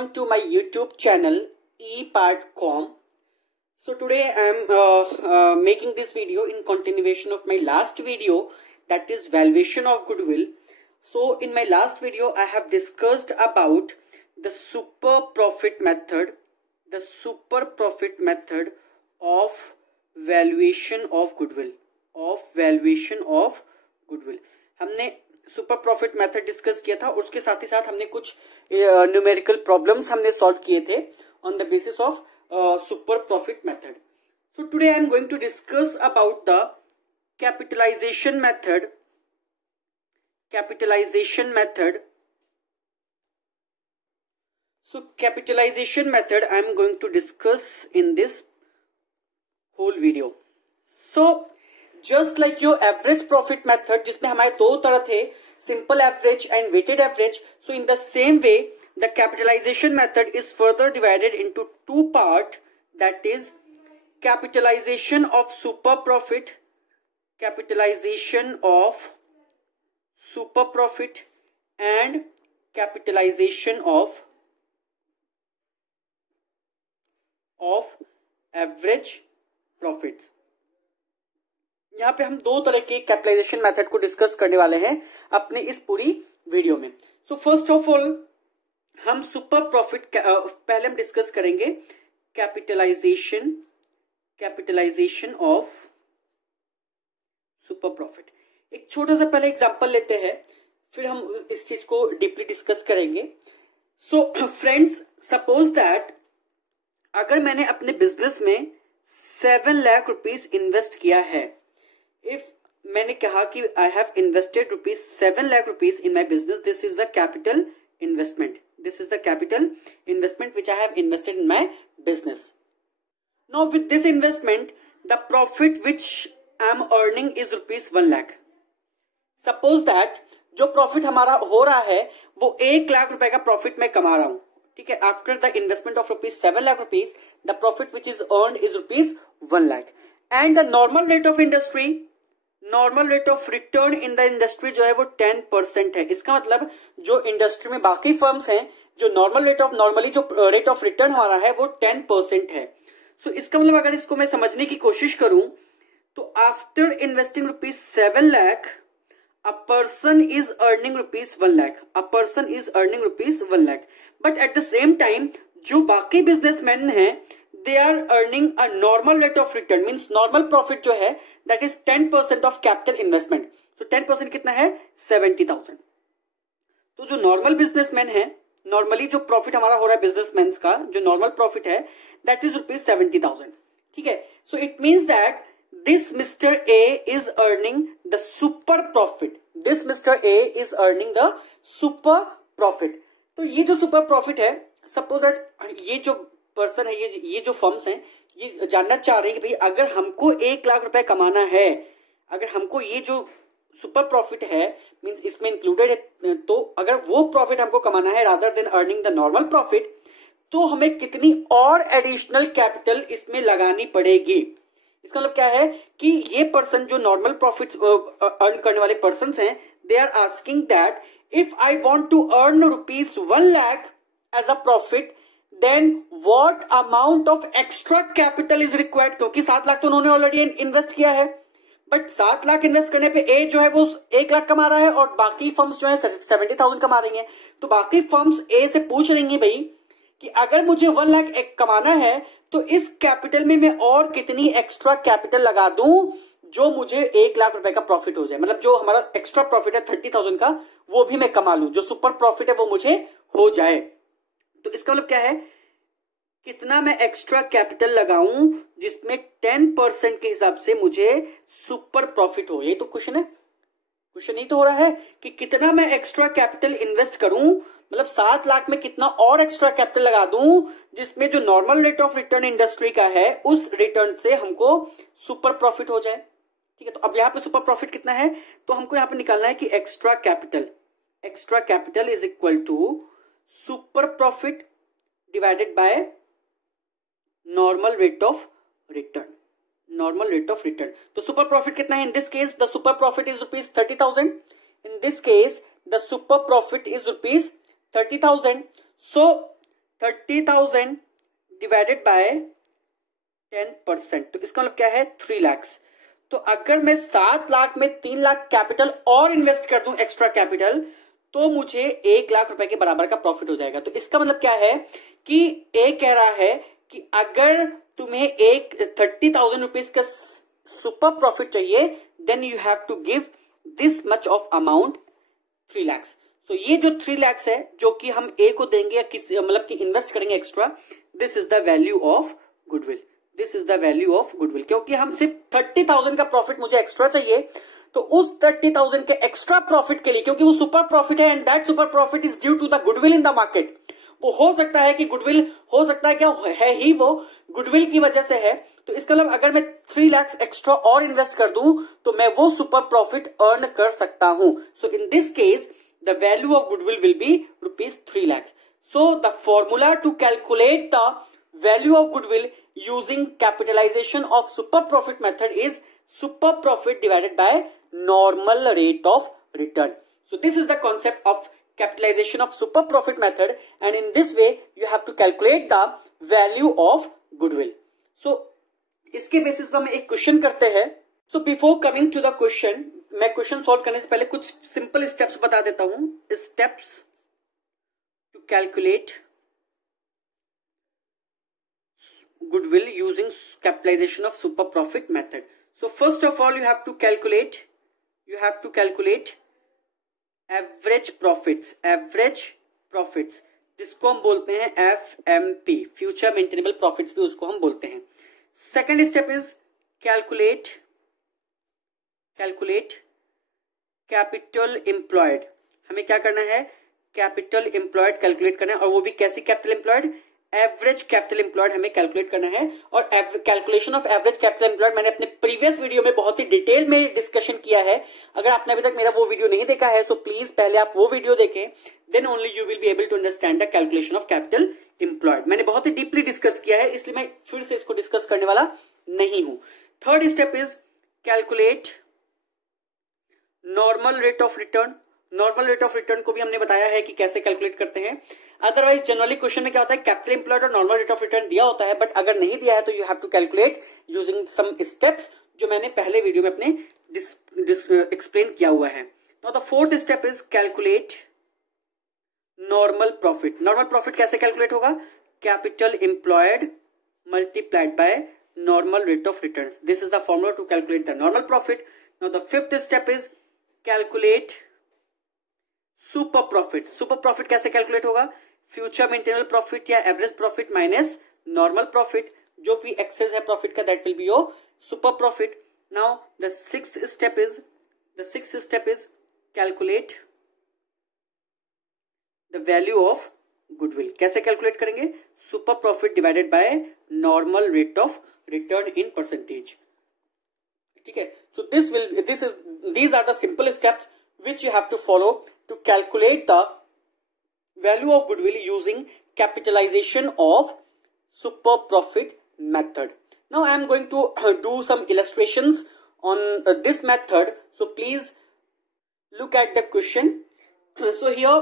welcome to my YouTube channel ePartCom. So today I am making this video in continuation of my last video, that is valuation of goodwill. So in my last video I have discussed about the super profit method of valuation of goodwill. हमने super profit method discuss किया था और उसके साथ ही साथ हमने कुछ numerical problems हमने सॉल्व किए थे on the basis of super profit method. So today I am going to discuss about the capitalization method. So capitalization method I am going to discuss in this whole video. So just like your average profit method जिसमें हमारे दो तरह थे, simple average and weighted average. So in the same way the capitalization method is further divided into two parts, that is capitalization of super profit and capitalization of average profit. यहां पे हम दो तरह के कैपिटलाइजेशन मेथड को discuss करने वाले हैं अपने इस पूरी वीडियो में. सो फर्स्ट ऑफ ऑल हम सुपर प्रॉफिट पहले हम डिस्कस करेंगे कैपिटलाइजेशन ऑफ सुपर प्रॉफिट. एक छोटा सा पहले एग्जांपल लेते हैं, फिर हम इस चीज को डीपली डिस्कस करेंगे. सो फ्रेंड्स, सपोज दैट अगर मैंने अपने बिजनेस में 7 लाख रुपीस इन्वेस्ट किया है, इफ मैंने कहा कि I have invested ₹7 lakh in my business, this is the capital investment which I have invested in my business. Now with this investment the profit which I am earning is ₹1 lakh. Suppose that जो profit हमारा हो रहा है वो 1 लाख रुपए का profit मैं कमा रहा हूं, ठीक है. After the investment of ₹7 lakh the profit which is earned is ₹1 lakh. And the normal rate of return in the industry जो है वो 10% है. इसका मतलब जो इंडस्ट्री में बाकी फर्म्स हैं, जो जो रेट ऑफ रिटर्न हमारा है वो 10% है. सो इसका मतलब अगर इसको मैं समझने की कोशिश करूं तो after investing ₹7 lakh a person is earning ₹1 lakh. But at the same time जो बाकी बिजनेसमैन हैं they are earning a normal rate of return, means normal profit जो है that is 10% of capital investment. So 10% कितना है? 70,000. तो जो नॉर्मल बिजनेसमैन है, नॉर्मली जो प्रॉफिट हमारा हो रहा है बिजनेसमैन का, जो नॉर्मल प्रॉफिट है that is ₹70,000. ठीक है. So it means that this Mr. A is earning the super profit. तो ये जो सुपर प्रॉफिट है, सपोज दैट ये जो पर्सन है, ये जो फर्म्स हैं, ये जानना चाह रहे हैं कि भाई अगर हमको 1 लाख रुपए कमाना है, अगर हमको ये जो सुपर प्रॉफिट है मींस इसमें इंक्लूडेड है, तो अगर वो प्रॉफिट हमको कमाना है rather than earning the normal profit, तो हमें कितनी और एडिशनल कैपिटल इसमें लगानी पड़ेगी. इसका मतलब क्या है कि ये पर्सन जो नॉर्मल प्रॉफिट अर्न करने वाले पर्सन हैं, they are asking that if I want to earn ₹1 lakh as a profit, then what amount of extra capital is required. क्योंकि 7 लाख तो उन्होंने ऑलरेडी इन्वेस्ट किया है, बट 7 लाख इन्वेस्ट करने पे ए जो है वो 1 लाख कमा रहा है और बाकी फर्म्स जो है 70,000 कमा रही हैं. तो बाकी फर्म्स ए से पूछ रही हैं भाई कि अगर मुझे 1 लाख कमाना है तो इस कैपिटल में मैं और कितनी एक्स्ट्रा कैपिटल लगा दूं जो मुझे 1 लाख रुपए का प्रॉफिट हो जाए. मतलब जो हमारा एक्स्ट्रा प्रॉफिट है 30,000 का, वो भी मैं कमा लूं, जो सुपर प्रॉफिट है वो मुझे हो जाए. तो इसका मतलब क्या है, कितना मैं एक्स्ट्रा कैपिटल लगाऊं जिसमें 10% के हिसाब से मुझे सुपर प्रॉफिट हो. ये तो क्वेश्चन है, क्वेश्चन नहीं तो हो रहा है कि कितना मैं एक्स्ट्रा कैपिटल इन्वेस्ट करूं, मतलब 7 लाख में कितना और एक्स्ट्रा कैपिटल लगा दूं जिसमें जो normal rate of return industry का है उस रिटर्न से हमको सुपर प्रॉफिट हो जाए. ठीक है. तो अब यहां पे सुपर प्रॉफिट कितना है, तो हमको यहां पे निकालना है कि extra capital is equal to super profit divided by normal rate of return. तो सुपर प्रॉफिट कितना है? In this case the super profit is ₹30,000. In this case the super profit is ₹30,000. So 30,000 divided by 10%, तो इसका मतलब क्या है 3 लाख। तो अगर मैं 7 लाख में 3 लाख कैपिटल और इन्वेस्ट कर दूं एक्स्ट्रा कैपिटल, तो मुझे 1 लाख रुपए के बराबर का प्रॉफिट हो जाएगा। तो इसका मतलब क्या है कि ए कह रहा है कि अगर तुम्हें एक 30,000 रुपीज का सुपर प्रॉफिट चाहिए, then you have to give this much of amount 3 lakh. तो ये जो 3 लाख है जो कि हम ए को देंगे या किसी मतलब कि इन्वेस्ट करेंगे extra, this is the value of goodwill. This is the value of goodwill, क्योंकि हम सिर्फ 30,000 का प्रॉफिट मुझे एक्स्ट्रा चाहिए, तो उस 30,000 के एक्स्ट्रा प्रॉफिट के लिए, क्योंकि वो सुपर प्रॉफिट है and that super profit is due to the goodwill in the market. वो हो सकता है कि गुडविल हो सकता है क्या है ही वो गुडविल की वजह से है। तो इसका मतलब अगर मैं 3 लाख एक्स्ट्रा और इन्वेस्ट कर दूं तो मैं वो सुपर प्रॉफिट अर्न कर सकता हूं। So in this case the value of goodwill will be ₹3 lakh. So the formula to calculate the value of goodwill using capitalization of super profit method is super profit divided by normal rate of return. So this is the concept of capitalization of super profit method, and in this way you have to calculate the value of goodwill. So इसके basis पर हम एक question करते हैं। So before coming to the question, मैं question solve करने से पहले कुछ सिंपल स्टेप्स बता देता हूं। Steps to calculate goodwill using capitalization of super profit method. So first of all you have to calculate average profits जिसको हम बोलते हैं FMP, फ्यूचर मेंटेनेबल प्रॉफिट्स भी उसको हम बोलते हैं। Second step is calculate capital employed. हमें क्या करना है, कैपिटल एम्प्लॉयड कैलकुलेट करना है, और वो भी कैसी capital employed, average capital employed हमें कैलकुलेट करना है। और calculation of average capital employed मैंने अपने प्रीवियस वीडियो में बहुत ही डिटेल में डिस्कशन किया है। अगर आपने अभी तक मेरा वो वीडियो नहीं देखा है, सो प्लीज पहले आप वो वीडियो देखें, then only you will be able to understand the calculation of capital employed. मैंने बहुत ही डीपली डिस्कस किया है, इसलिए मैं फिर से इसको डिस्कस करने वाला नहीं हूं। Third step is calculate normal rate of return. Normal rate of return को भी हमने बताया है कि कैसे कैलकुलेट करते हैं। अदरवाइज जनरली क्वेश्चन में क्या होता है, कैपिटल एम्प्लॉयड और नॉर्मल रेट ऑफ रिटर्न दिया होता है, बट अगर नहीं दिया है तो you have to calculate using some steps जो मैंने पहले वीडियो में अपने एक्सप्लेन किया हुआ है। Now the fourth step is calculate normal profit. Normal profit कैसे कैलकुलेट होगा, capital employed multiplied by normal rate of return. This is the formula to calculate the normal profit. Now the fifth step is calculate super profit. Super profit कैसे calculate होगा, future maintainable profit या average profit minus normal profit, जो भी excess है profit का that will be your super profit. Now the sixth step is calculate the value of goodwill. कैसे calculate करेंगे, super profit divided by normal rate of return in percentage. ठीक है, सो these are the simple steps which you have to follow to calculate the value of goodwill using capitalization of super profit method. Now I am going to do some illustrations on this method, so please look at the question. So here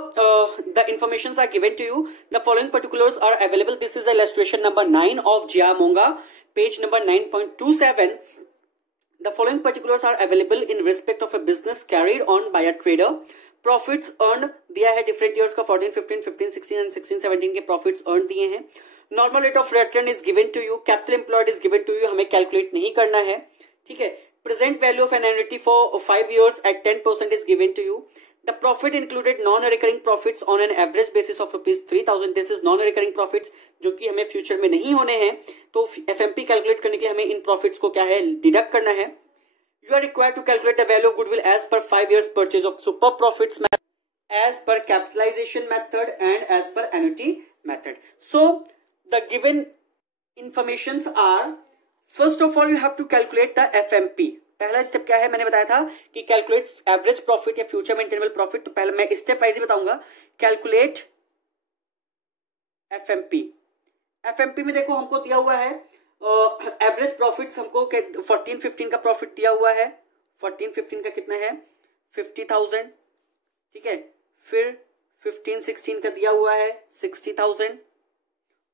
the informations are given to you. The following particulars are available. This is illustration number 9 of Jia Monga, page number 9.27. The following particulars are available in respect of a business carried on by a trader. Profits earned दिया है different years का 14, 15, 15, 16 and 16, 17 के profits earned दिए हैं। Normal rate of return is given to you. Capital employed is given to you. हमें calculate नहीं करना है, ठीक है। Present value of an annuity for 5 years at 10% is given to you. The profit included non-recurring profits on an average basis of ₹3,000. This is non-recurring profits जो कि हमें future में नहीं होने हैं, तो FMP कैलकुलेट करने के लिए हमें इन प्रॉफिट्स को क्या है, डिडक्ट करना है। You are required to calculate the value of goodwill as per 5 years purchase of super profits method, as per capitalization method and as per annuity method. So the given informations are, first of all you have to calculate the FMP. पहला step क्या है, मैंने बताया था कि calculate average profit या future maintainable profit. तो पहले मैं स्टेप वाइज ही बताऊंगा। Calculate FMP। FMP में देखो हमको दिया हुआ है एवरेज प्रॉफिट, हमको 14, 15 का प्रॉफिट दिया हुआ है। 14, 15 का कितना है, 50,000, ठीक है। फिर 15, 16 का दिया हुआ है 60,000,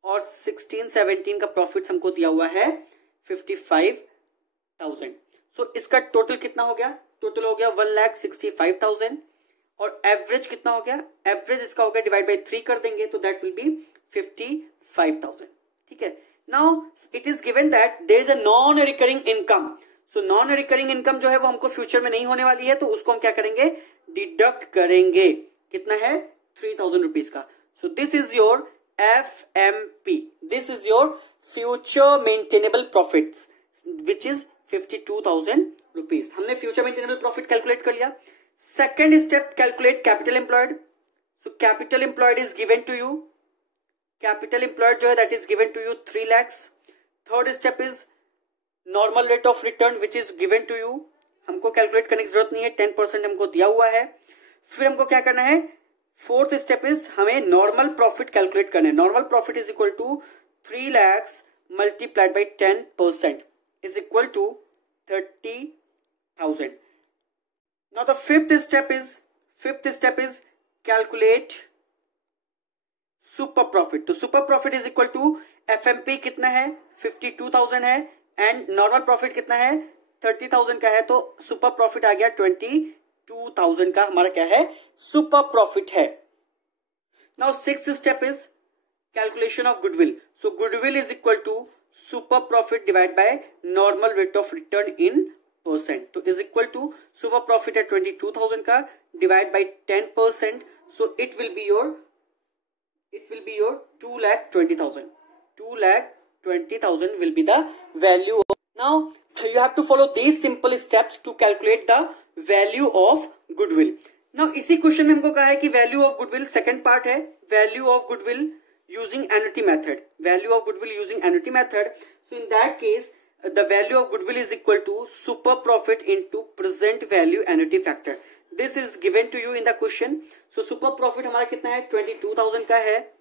और 16-17 का प्रॉफिट हमको दिया हुआ है 55,000। सो इसका टोटल कितना हो गया? टोटल हो गया 1,65,000 और एवरेज कितना हो गया? एवरेज इसका हो गया डिवाइड बाई 3 कर देंगे तो दैट विल बी 55,000। ठीक है, now it is given that there is a non recurring income. So non recurring income जो है वो हमको फ्यूचर में नहीं होने वाली है, तो उसको हम क्या करेंगे? डिडक्ट करेंगे। कितना है? 3,000 रुपीज का। So this is your FMP, this is your future maintainable profits which is 52,000 rupees. हमने फ्यूचर मेंटेनेबल प्रॉफिट कैलकुलेट कर लिया। Second step, calculate capital employed. So capital employed is given to you, capital employed जो है that is given to you 3 lakhs। Third step is normal rate of return which is given to you. हमको calculate करने की जरूरत नहीं है, 10% हमको दिया हुआ है। फिर हमको क्या करना है? फोर्थ स्टेप इज हमें नॉर्मल प्रॉफिट कैलकुलेट करना है। Normal profit is equal to 3 lakhs multiplied by 10% is equal to 30,000। Now the fifth step is calculate super profit. तो super profit is equal to FMP कितना है? 52,000 है and normal profit कितना है? 30,000 का है, तो सुपर प्रॉफिट आ गया 22,000 का हमारा क्या है? सुपर प्रॉफिट है। Now sixth step is calculation of goodwill. So goodwill is equal to super profit divide by normal rate of return in percent. तो is equal to super profit है 22,000 का divide by 10%। So it will be your 2,20,000। 2,20,000 will be the value of. Now you have to follow these simple steps to calculate the value of goodwill. Now इसी question में हमको कहा है कि value of goodwill, second part है value of goodwill using annuity method. Value of goodwill using annuity method. So in that case the value of goodwill is equal to super profit into present value annuity factor. This is given to you in the question. So super profit हमारा कितना है? 22,000 का है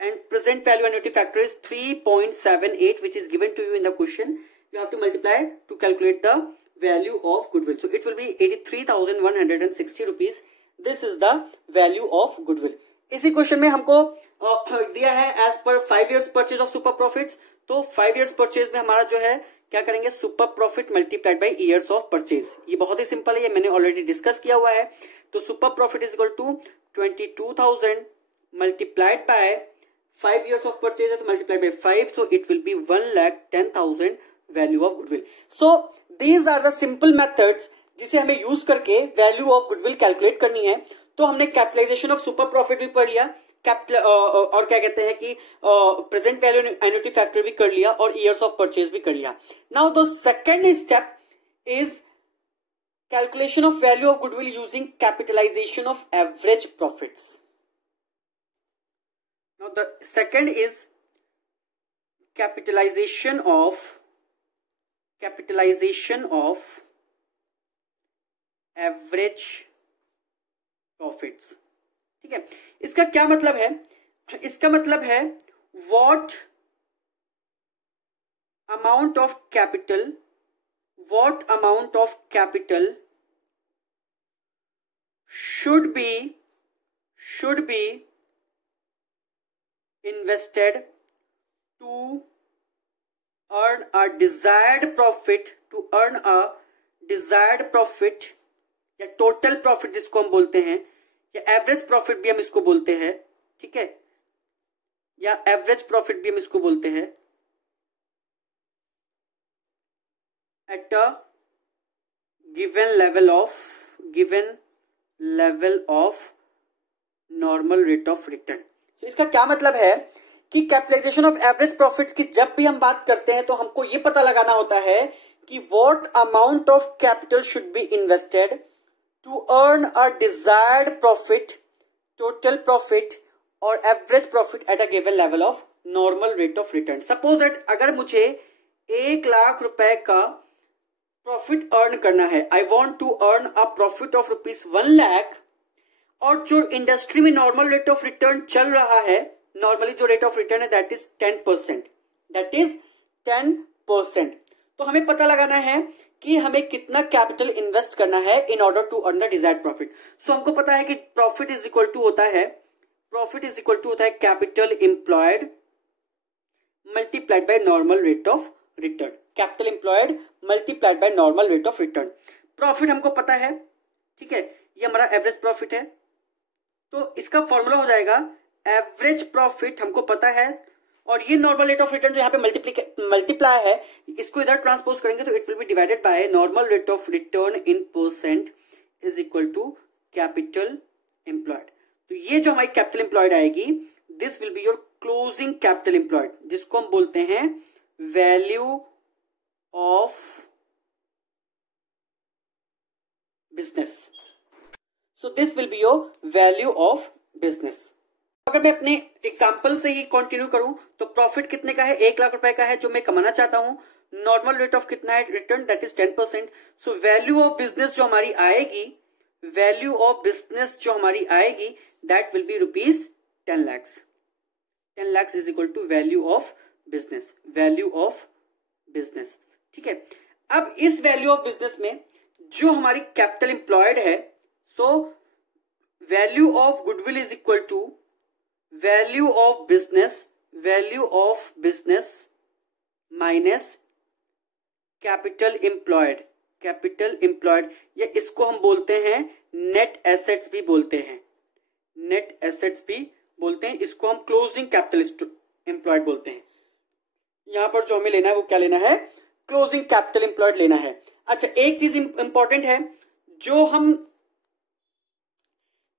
and present value annuity factor is 3.78 which is given to you in the question. You have to multiply to calculate the value of goodwill. So it will be 83,160 rupees. This is the value of goodwill. इसी question में हमको दिया है as per 5 years purchase of super profits. तो 5 years purchase में हमारा जो है क्या करेंगे? Super profit multiplied by years of purchase. ये बहुत ही सिंपल है, ये मैंने ऑलरेडी डिस्कस किया हुआ है। तो super profit is equal to 22,000 multiplied by 5 years of purchase है तो multiply by 5, so it will be 1,10,000 value of goodwill. So these are the simple methods जिसे हमें यूज करके वैल्यू ऑफ गुडविल कैलकुलेट करनी है। तो हमने कैपिटलाइजेशन ऑफ सुपर प्रॉफिट भी पढ़ लिया, और क्या कहते हैं कि प्रेजेंट वैल्यू एन्युटी फैक्टर भी कर लिया और ईयर्स ऑफ परचेज भी कर लिया। Now the second step is calculation of value of goodwill using capitalization of average profits. Now the second is capitalization of average profits। ठीक है, इसका क्या मतलब है? इसका मतलब है what amount of capital should be invested to earn a desired profit, या टोटल प्रॉफिट जिसको हम बोलते हैं, या एवरेज प्रॉफिट भी हम इसको बोलते हैं। ठीक है, या एवरेज प्रॉफिट भी हम इसको बोलते हैं, eight a given level of normal rate of return. तो इसका क्या मतलब है कि कैपिटलाइजेशन ऑफ एवरेज प्रॉफिट्स की जब भी हम बात करते हैं तो हमको ये पता लगाना होता है कि what amount of capital should be invested to earn a desired profit, total profit और average profit at a given level of normal rate of return. Suppose that अगर मुझे 1 लाख रुपए का प्रॉफिट अर्न करना है, I want to earn a profit of ₹1 lakh, और जो industry में नॉर्मल रेट ऑफ रिटर्न चल रहा है, नॉर्मली जो रेट ऑफ रिटर्न है दैट इज 10%। तो हमें पता लगाना है कि हमें कितना कैपिटल इन्वेस्ट करना है in order to earn the desired profit. So हमको पता है कि प्रॉफिट इज इक्वल टू होता है capital employed multiplied by normal rate of return, capital employed multiplied by normal rate of return. Profit हमको पता है, ठीक है, ये हमारा एवरेज प्रॉफिट है, तो इसका फॉर्मूला हो जाएगा एवरेज प्रॉफिट हमको पता है, और ये नॉर्मल रेट ऑफ रिटर्न जो यहाँ पे मल्टीप्लाई है, इसको इधर ट्रांसपोज करेंगे तो it will be divided by normal rate of return in percent is equal to capital employed. तो ये जो हमारी कैपिटल एम्प्लॉयड आएगी, this will be your closing capital employed, जिसको हम बोलते हैं value of business. So this will be your value of business. अगर मैं अपने एग्जाम्पल से ही कंटिन्यू करूं तो प्रॉफिट कितने का है, 1 लाख रुपए का है जो मैं कमाना चाहता हूं। नॉर्मल रेट ऑफ कितना है return, that is 10%। So value of business जो हमारी आएगी, वैल्यू ऑफ बिजनेस जो हमारी आएगी, that will be rupees 10 lakhs। 10 lakhs is equal to value of business, value of business, ठीक है। अब इस वैल्यू ऑफ बिजनेस में जो हमारी कैपिटल एम्प्लॉयड है, so value of goodwill is equal to value of business minus capital employed, capital employed, या इसको हम बोलते हैं नेट एसेट्स भी बोलते हैं, नेट एसेट्स भी बोलते हैं, इसको हम क्लोजिंग कैपिटल एम्प्लॉयड बोलते हैं। यहां पर जो हमें लेना है वो क्या लेना है, क्लोजिंग कैपिटल एम्प्लॉयड लेना है। अच्छा, एक चीज इंपॉर्टेंट है, जो हम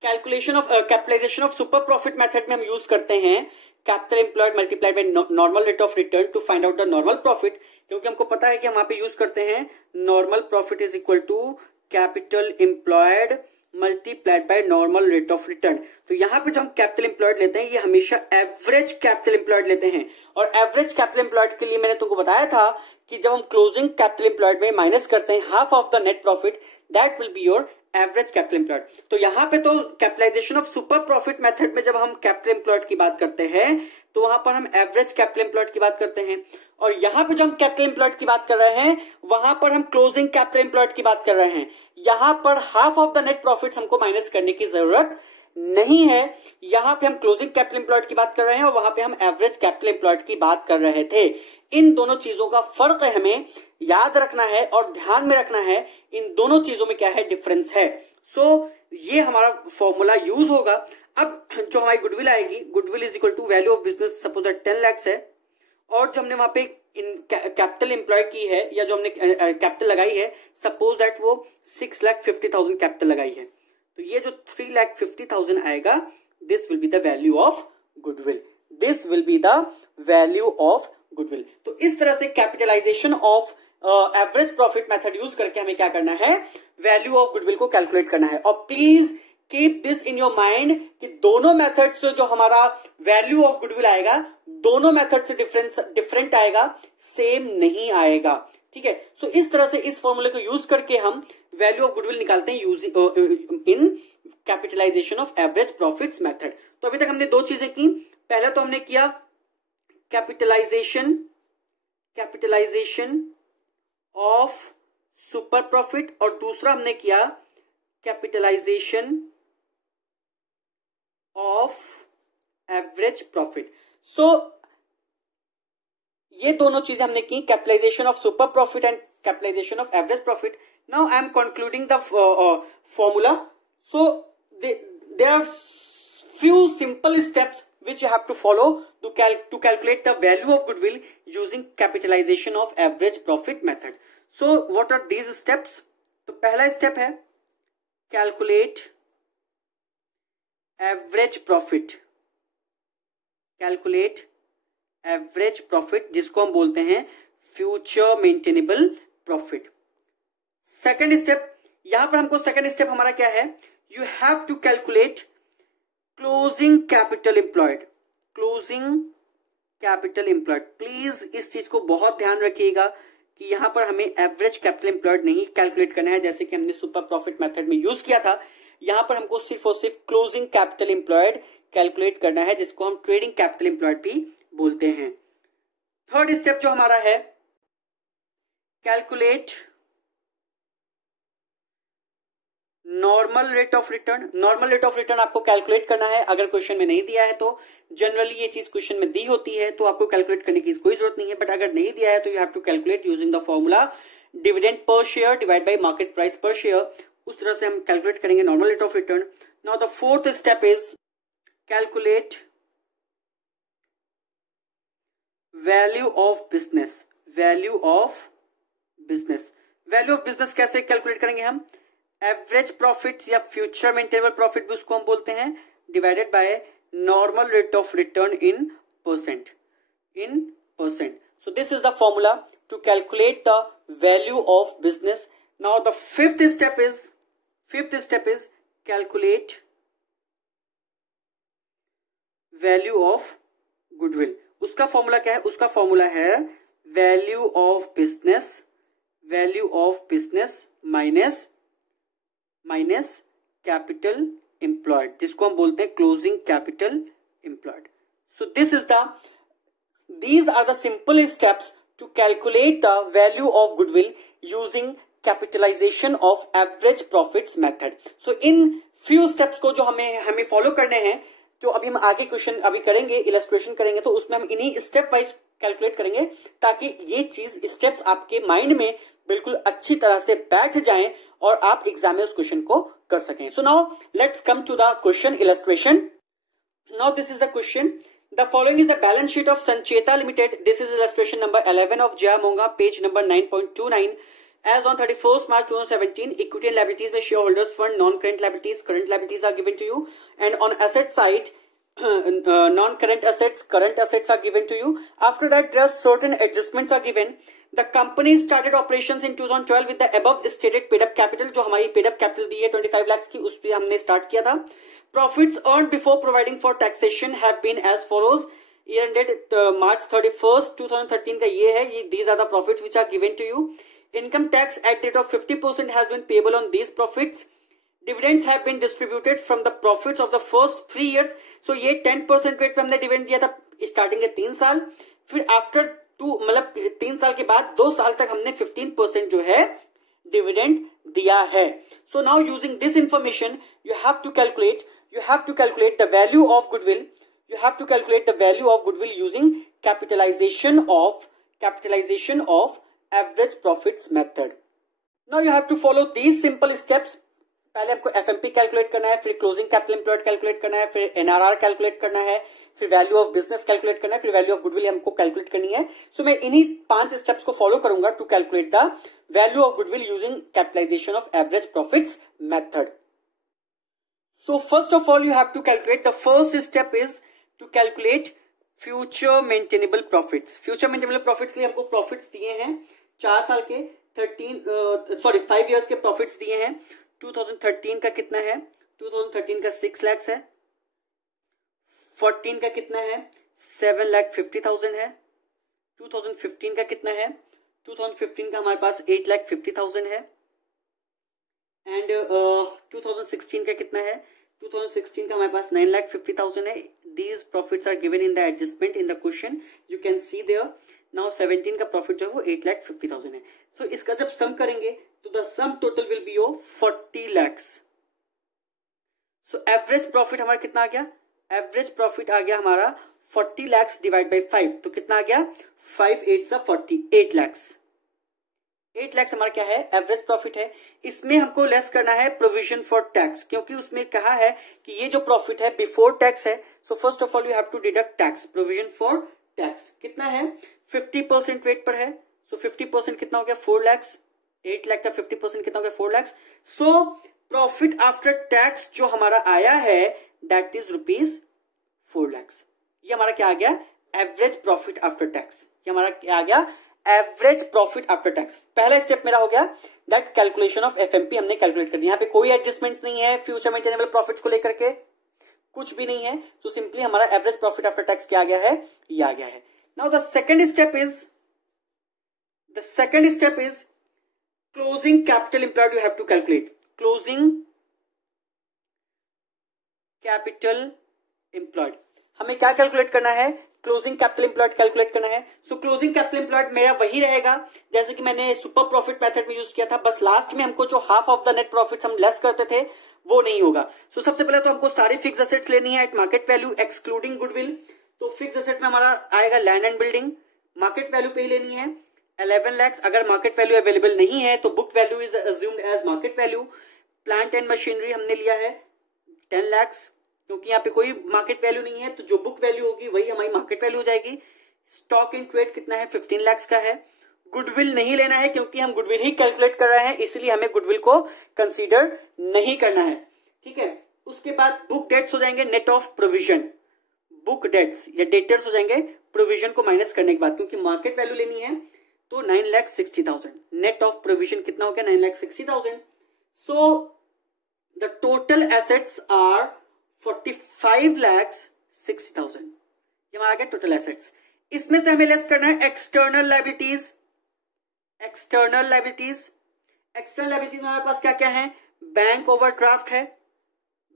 calculation of capitalization of super profit method में हम यूज करते हैं capital employed multiplied by normal rate of return to find out the normal profit, क्योंकि हमको पता है कि हम वहां पे यूज करते हैं normal profit is equal to capital employed multiplied by normal rate of return. तो यहां पे जो हम कैपिटल एम्प्लॉयड लेते हैं, ये हमेशा एवरेज कैपिटल एम्प्लॉयड लेते हैं, और एवरेज कैपिटल एम्प्लॉयड के लिए मैंने तुमको बताया था कि जब हम क्लोजिंग कैपिटल एम्प्लॉयड में माइनस करते हैं half of the net profit, that will be your average capital employed. तो यहां पे तो capitalization of super profit method में जब हम कैपिटल एम्प्लॉयड की बात करते हैं तो वहां पर हम एवरेज कैपिटल एम्प्लॉयड की बात करते हैं, और यहां पे जो हम कैपिटल एम्प्लॉयड की बात कर रहे हैं वहां पर हम क्लोजिंग कैपिटल एम्प्लॉयड की बात कर रहे हैं। यहां पर half of the net profits हमको माइनस करने की जरूरत नहीं है, यहां पे हम क्लोजिंग कैपिटल एम्प्लॉयड की बात कर रहे हैं और वहां पे हम एवरेज कैपिटल एम्प्लॉयड की बात कर रहे थे। इन दोनों चीजों का फर्क हमें याद रखना है और ध्यान में रखना है, इन दोनों चीजों में क्या है, डिफरेंस है। सो ये हमारा फॉर्मूला यूज होगा। अब जो हमारी गुडविल आएगी, goodwill is equal to value of business, suppose that 10 lakhs है, और जो हमने वहां पे कैपिटल एम्प्लॉय की है या जो हमने कैपिटल लगाई है, सपोज दैट वो 6,50,000 कैपिटल लगाई है, तो ये जो 3,50,000 आएगा, this will be the value of goodwill, this will be the value of goodwill. तो इस तरह से capitalization of average profit method use करके हमें क्या करना है, वैल्यू ऑफ गुडविल को कैलकुलेट करना है। और please keep this in your mind कि दोनों मेथड से जो हमारा वैल्यू ऑफ गुडविल आएगा, दोनों मेथड से डिफरेंट आएगा, सेम नहीं आएगा, ठीक है। सो इस तरह से इस फॉर्मूले को यूज करके हम वैल्यू ऑफ गुडविल निकालते हैं using in capitalization of average profits method. तो अभी तक हमने दो चीजें की, पहले तो हमने किया कैपिटलाइजेशन ऑफ सुपर प्रॉफिट, और दूसरा हमने किया capitalization of average profit. So ये दोनों चीजें हमने की, capitalization of super profit and capitalization of average profit. Now I am concluding the formula. So there are few simple steps which you have to follow to calculate the value of goodwill using capitalization of average profit method. So what are these steps? तो पहला step है calculate average profit, calculate average profit जिसको हम बोलते हैं future maintainable profit. Second step, यहां पर हमको सेकेंड स्टेप हमारा क्या है, you have to calculate closing capital employed, closing capital employed. Please इस चीज को बहुत ध्यान रखिएगा कि यहां पर हमें एवरेज कैपिटल एम्प्लॉयड नहीं कैलकुलेट करना है जैसे कि हमने सुपर प्रॉफिट मेथड में यूज किया था। यहां पर हमको सिर्फ और सिर्फ क्लोजिंग कैपिटल एम्प्लॉयड कैलकुलेट करना है, जिसको हम ट्रेडिंग कैपिटल एम्प्लॉयड भी बोलते हैं। थर्ड स्टेप जो हमारा है, calculate normal rate of return. Normal rate of return आपको कैलकुलेट करना है, अगर क्वेश्चन में नहीं दिया है तो। जनरली ये चीज क्वेश्चन में दी होती है तो आपको कैलकुलेट करने की कोई जरूरत नहीं है, बट अगर नहीं दिया है तो you have to calculate using the formula dividend per share divide by market price per share. उस तरह से हम कैलकुलेट करेंगे normal rate of return. Now the fourth step is calculate value of business. Value of business. Value of business कैसे calculate करेंगे हम? Average profit या future maintainable profit भी उसको हम बोलते हैं, divided by normal rate of return in percent. So this is the formula to calculate the value of business. Now the fifth step is calculate value of goodwill. उसका formula क्या है? उसका formula है value of business minus capital employed, जिसको हम बोलते हैं closing capital employed. So these are the simple steps to calculate the value of goodwill using capitalization of average profits method. So in few steps को जो हमें follow करने हैं, तो अभी हम आगे क्वेश्चन अभी करेंगे, इलस्ट्रेशन करेंगे, तो उसमें हम इन्हीं स्टेप वाइज कैलकुलेट करेंगे ताकि ये चीज स्टेप्स आपके माइंड में बिल्कुल अच्छी तरह से बैठ जाएं और आप एग्जाम में उस क्वेश्चन को कर सकें। So now let's come to the question illustration. Now this is the question. The following is the balance sheet of Sancheta Limited. This is illustration number 11 of Jaya Monga, page number 9.29. As on 31st March 2017, equity and liabilities में shareholders fund, non-current current liabilities are given to you, and on asset side, non-current assets, current assets are given to you. After that, there are certain adjustments are given. The company started operations in 2012 with the above stated paid up capital. जो हमारी paid up capital दी है 25 lakhs की, उस पर हमने start किया था। Profits earned before providing for taxation have been as follows. Year ended March 31st 2013 का ये है, these are the profits which are given to you. Income tax at rate of 50% has been payable on these profits. Dividends have been distributed from the profits of the first 3 years. So ये 10% rate पे हमने dividend दिया था starting के 3 साल, फिर after 3 साल के बाद 2 साल तक हमने 15% जो है डिविडेंड दिया है। So now using this information you have to calculate the value of goodwill. You have to calculate the value of goodwill using capitalization of average profits method. Now you have to follow these simple steps. पहले आपको FMP calculate करना है, फिर closing capital employed calculate करना है, फिर NRR calculate करना है, फिर वैल्यू ऑफ बिजनेस कैलकुलेट करना है, फिर वैल्यू ऑफ गुडविल हमको कैलकुलेट करनी है। सो मैं इन्हीं 5 स्टेप्स को फॉलो करूंगा to calculate the value of goodwill using capitalization of average profits method. So first of all you have to calculate, the first step is to calculate future maintainable profits. Future maintainable profits के लिए हमको profits दिए हैं 4 साल के 5 years के profits दिए हैं। 2013 का कितना है? 2013 का 6 lakhs है। 14 का कितना है? 7,50,000 है। 2015 का कितना है? 2015 का हमारे पास 8,50,000 है। एंड 2016 का कितना है? 2016 का हमारे पास 9,50,000 है। These profits are given in the adjustment in the question. You can see there. Now 17 का प्रॉफिट जो है वो 8,50,000 है। So इसका जब सम करेंगे तो the sum total will be of 40 lakhs. So average profit हमारा कितना आ गया? Average profit आ गया हमारा 40 lakhs डिवाइड बाई 5, तो कितना आ गया? 5 8 40, 8 lakhs। 8 lakhs हमारा क्या है? एवरेज प्रॉफिट है। इसमें हमको लेस करना है प्रोविजन फॉर टैक्स, क्योंकि उसमें कहा है कि ये जो प्रॉफिट है बिफोर टैक्स है। So first of all you have to deduct tax. Provision for tax कितना है? 50% रेट पर है। सो 50% कितना हो गया? 4 lakhs। 8 लाख का 50% कितना हो गया? 4 lakhs। So profit after tax जो हमारा आया है दैट इज ₹4 lakhs। ये हमारा क्या आ गया? Average profit after tax. ये हमारा क्या आ गया? Average profit after tax. पहला स्टेप मेरा हो गया दैट कैलकुलेशन ऑफ एफएमपी हमने कैलकुलेट कर दिया। यहाँ पे कोई एडजस्टमेंट नहीं है फ्यूचर मेंटेनेबल प्रॉफिट्स को लेकर के, कुछ भी नहीं है। तो सिंपली हमारा एवरेज प्रॉफिट आफ्टर टैक्स क्या आ गया है? ये आ गया है। Now the second step is closing capital employed. You have to calculate closing capital employed. हमें क्या कैलकुलेट करना है? क्लोजिंग कैपिटल एम्प्लॉयड कैलकुलेट करना है। सो क्लोजिंग कैपिटल एम्प्लॉयड मेरा वही रहेगा जैसे कि मैंने सुपर प्रॉफिट मेथड में यूज किया था, बस लास्ट में हमको जो half of the net profit हम लेस करते थे वो नहीं होगा। सो सबसे पहले तो हमको सारी फिक्स एसेट्स लेनी है eight market value excluding goodwill. तो फिक्स एसेट में हमारा आएगा land and building, market value पे ही लेनी है 11 lakhs। अगर मार्केट वैल्यू अवेलेबल नहीं है तो book value is assumed as market value. Plant and machinery हमने लिया है 10 lakhs, क्योंकि यहाँ पे कोई मार्केट वैल्यू नहीं है तो जो बुक वैल्यू होगी वही हमारी मार्केट वैल्यू हो जाएगी। स्टॉक इन ट्रेड कितना है 15 lakhs का है। गुडविल नहीं लेना है क्योंकि हम गुडविल ही कैलकुलेट कर रहे हैं, इसलिए हमें गुडविल को कंसीडर नहीं करना है, ठीक है। उसके बाद बुक डेट्स हो जाएंगे net of provision, book debts या डेटर्स हो जाएंगे प्रोविजन को माइनस करने के बाद, क्योंकि मार्केट वैल्यू लेनी है तो 9,60,000। नेट ऑफ प्रोविजन कितना हो गया 9,60,000। So the total assets are 45,60,000। ये हमारा क्या टोटल एसेट्स। इसमें से हमें लेस करना है external liabilities. External liabilities, external liabilities में हमारे पास क्या क्या है, बैंक ओवरड्राफ्ट है,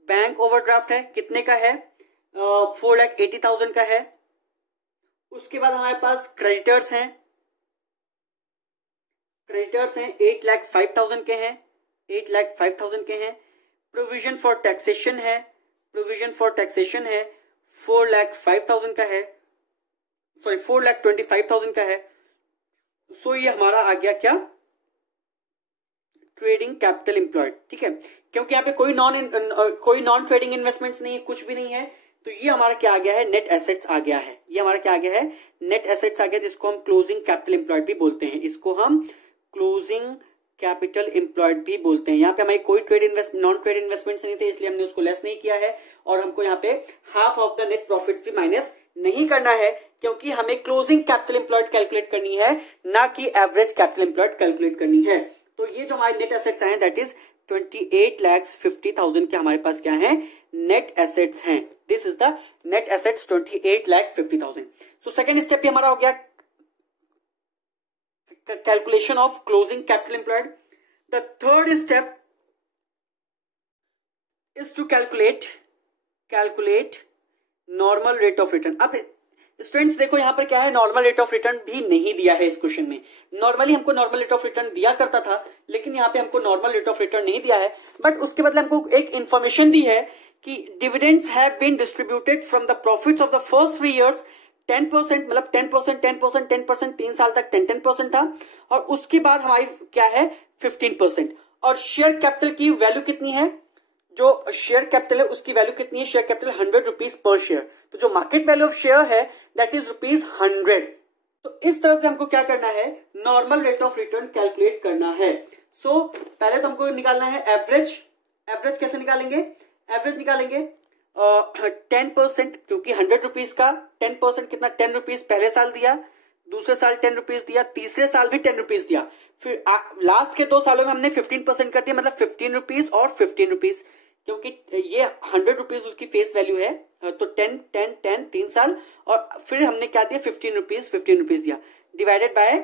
बैंक ओवरड्राफ्ट है कितने का है 4,80,000 का है। उसके बाद हमारे पास क्रेडिटर्स हैं, क्रेडिटर्स हैं 8,05,000 के हैं, 8,05,000 के हैं। प्रोविजन फॉर टैक्सेशन है, प्रोविजन फॉर टैक्सेशन है 4,05,000 का है, सॉरी 4,25,000 का है। सो ये हमारा आ गया क्या ट्रेडिंग कैपिटल एम्प्लॉयड, ठीक है। क्योंकि यहाँ पे कोई नॉन ट्रेडिंग इन्वेस्टमेंट्स नहीं है, कुछ भी नहीं है, तो ये हमारा क्या आ गया है नेट एसेट्स आ गया है। ये हमारा क्या आ गया है नेट एसेट्स आ गया, जिसको हम क्लोजिंग कैपिटल एम्प्लॉयड भी बोलते हैं। इसको हम क्लोजिंग कैपिटल एम्प्लॉयड भी बोलते हैं। यहाँ पे हमारी कोई नॉन ट्रेड इन्वेस्टमेंट्स नहीं थे, इसलिए हमने उसको लेस नहीं किया है, और हमको यहाँ पे half of the net profit भी माइनस नहीं करना है, क्योंकि हमें क्लोजिंग कैपिटल एम्प्लॉयड कैलकुलेट करनी है, ना कि एवरेज कैपिटल एम्प्लॉयड कैलकुलेट करनी है। तो ये जो हमारे नेट एसेट्स आए दैट इज 28,50,000 के हमारे पास क्या है नेट एसेट्स हैं। This is the net assets 28,50,000। So second step भी हमारा हो गया calculation of closing capital employed. The third step is to calculate normal rate of return. अब स्टूडेंट्स देखो यहाँ पर क्या है, नॉर्मल रेट ऑफ रिटर्न भी नहीं दिया है इस क्वेश्चन में। नॉर्मली हमको नॉर्मल रेट ऑफ रिटर्न दिया करता था, लेकिन यहाँ पे हमको नॉर्मल रेट ऑफ रिटर्न नहीं दिया है, बट उसके बदले हमको एक इंफॉर्मेशन दी है कि dividends have been distributed from the profits of the first 3 years 10%, मतलब 10%, 10%, 10%, 3 साल तक 10% था, और उसके बाद हमारी क्या है 15%। और शेयर कैपिटल की वैल्यू कितनी है, जो शेयर कैपिटल है उसकी वैल्यू कितनी है, share capital 100 rupees per share. तो जो मार्केट वैल्यू ऑफ शेयर है दैट इज ₹100। तो इस तरह से हमको क्या करना है normal rate of return calculate करना है। सो पहले तो हमको निकालना है एवरेज। एवरेज कैसे निकालेंगे, एवरेज निकालेंगे 10%, क्योंकि 100 रुपीज का 10% कितना 10 रुपीज पहले साल दिया, दूसरे साल 10 रुपीज दिया, तीसरे साल भी 10 रुपीज दिया, फिर लास्ट के 2 सालों में हमने 15% कर दिया, मतलब 15 रुपीज और 15 रुपीज, क्योंकि ये 100 रुपीज उसकी फेस वैल्यू है। तो 10 10 10 3 साल, और फिर हमने क्या दिया 15 रुपीज दिया, डिवाइडेड बाय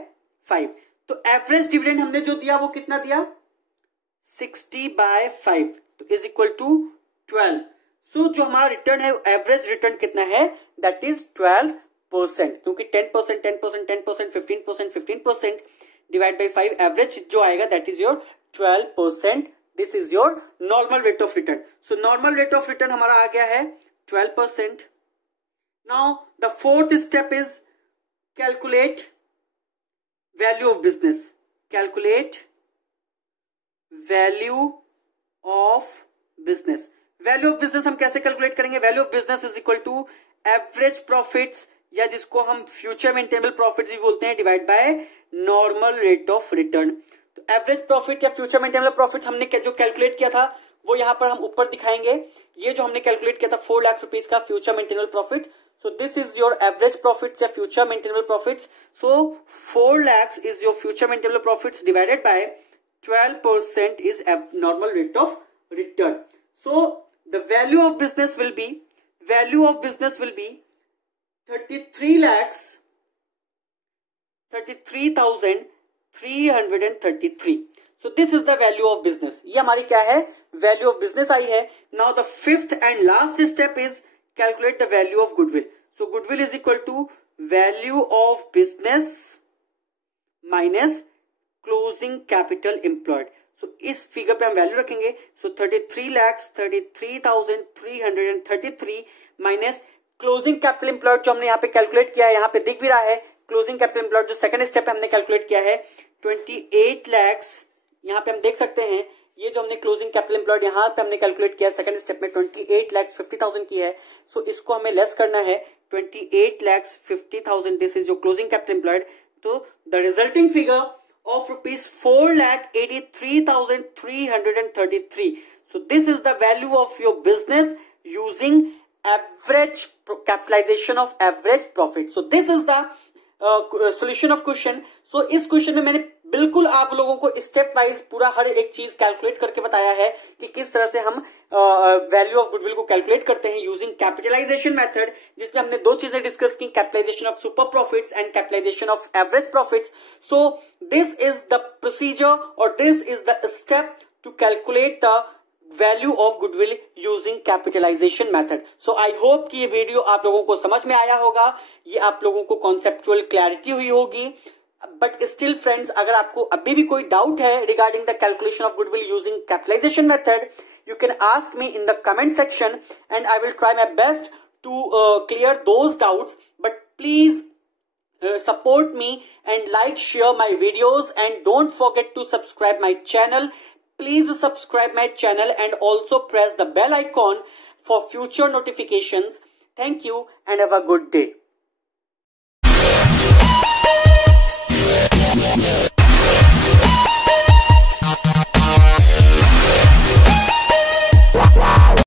5। तो एवरेज डिविडेंड हमने जो दिया वो कितना दिया 60/5, तो इज इक्वल टू 12। सो जो हमारा रिटर्न है एवरेज रिटर्न कितना है दैट इज 12%, क्योंकि 10%, 10%, 10%, 15%, 15% डिवाइड बाई 5, एवरेज जो आएगा that is your 12%। This is your normal rate of return. So normal rate of return हमारा आ गया है 12%। Now the fourth step is calculate value of business. Calculate value of business. Value of business हम कैसे calculate करेंगे, value of business is equal to average profits, या जिसको हम फ्यूचर मेंटेनेबल प्रॉफिट्स भी बोलते हैं, divide by normal rate of return. तो एवरेज प्रॉफिट या फ्यूचर मेंटेनेबल प्रॉफिट्स हमने जो कैलकुलेट किया था वो यहाँ पर हम ऊपर दिखाएंगे। ये जो हमने कैलकुलेट किया था 4 लाख रुपीज का future maintainable profit, so this is your average profits या future maintainable profits. So 4 lakhs is your future maintainable profits divided by 12% is a normal rate of return. So the value of business will be 33,333. So this is the value of business. ये हमारी क्या है value of business आई है. Now the fifth and last step is calculate the value of goodwill. So goodwill is equal to value of business minus closing capital employed. So इस figure पे हम value रखेंगे। So 33,33,333 minus closing capital employed जो हमने यहाँ पे calculate किया है, यहाँ पे दिख भी रहा है क्लोजिंग कैपिटल एम्प्लॉयड जो सेकंड स्टेप पे हमने कैलकुलेट किया है 28 lakhs। यहाँ पे हम देख सकते हैं ये जो हमने क्लोजिंग कैपिटल एम्प्लॉयड यहाँ पे हमने कैलकुलेट किया सेकंड स्टेप में 28,50,000 की है। सो इसको हमें लेस करना है 28,50,000, दिस इज जो क्लोजिंग कैपिटल एम्प्लॉयड। तो the resulting figure of rupees 4,83,333. So this is the value of your business using average capitalization of average profit. So this is the solution of question. So इस question में मैंने बिल्कुल आप लोगों को step wise पूरा हर एक चीज कैलकुलेट करके बताया है कि किस तरह से हम वैल्यू ऑफ गुडविल को कैलकुलेट करते हैं यूजिंग कैपिटलाइजेशन मेथड, जिसमें हमने दो चीजें डिस्कस की, capitalization of super profits and capitalization of average profits. So this is the procedure और this is the step to calculate the value of goodwill using capitalization method. So I hope कि ये video आप लोगों को समझ में आया होगा, ये आप लोगों को कॉन्सेप्चुअल क्लैरिटी हुई होगी। बट स्टिल फ्रेंड्स, अगर आपको अभी भी कोई डाउट है regarding the calculation of goodwill using capitalization method, you can ask me in the comment section and I will try my best to clear those doubts. But please support me and like, share my videos and don't forget to subscribe my channel. Please subscribe my channel and also press the bell icon for future notifications. Thank you and have a good day.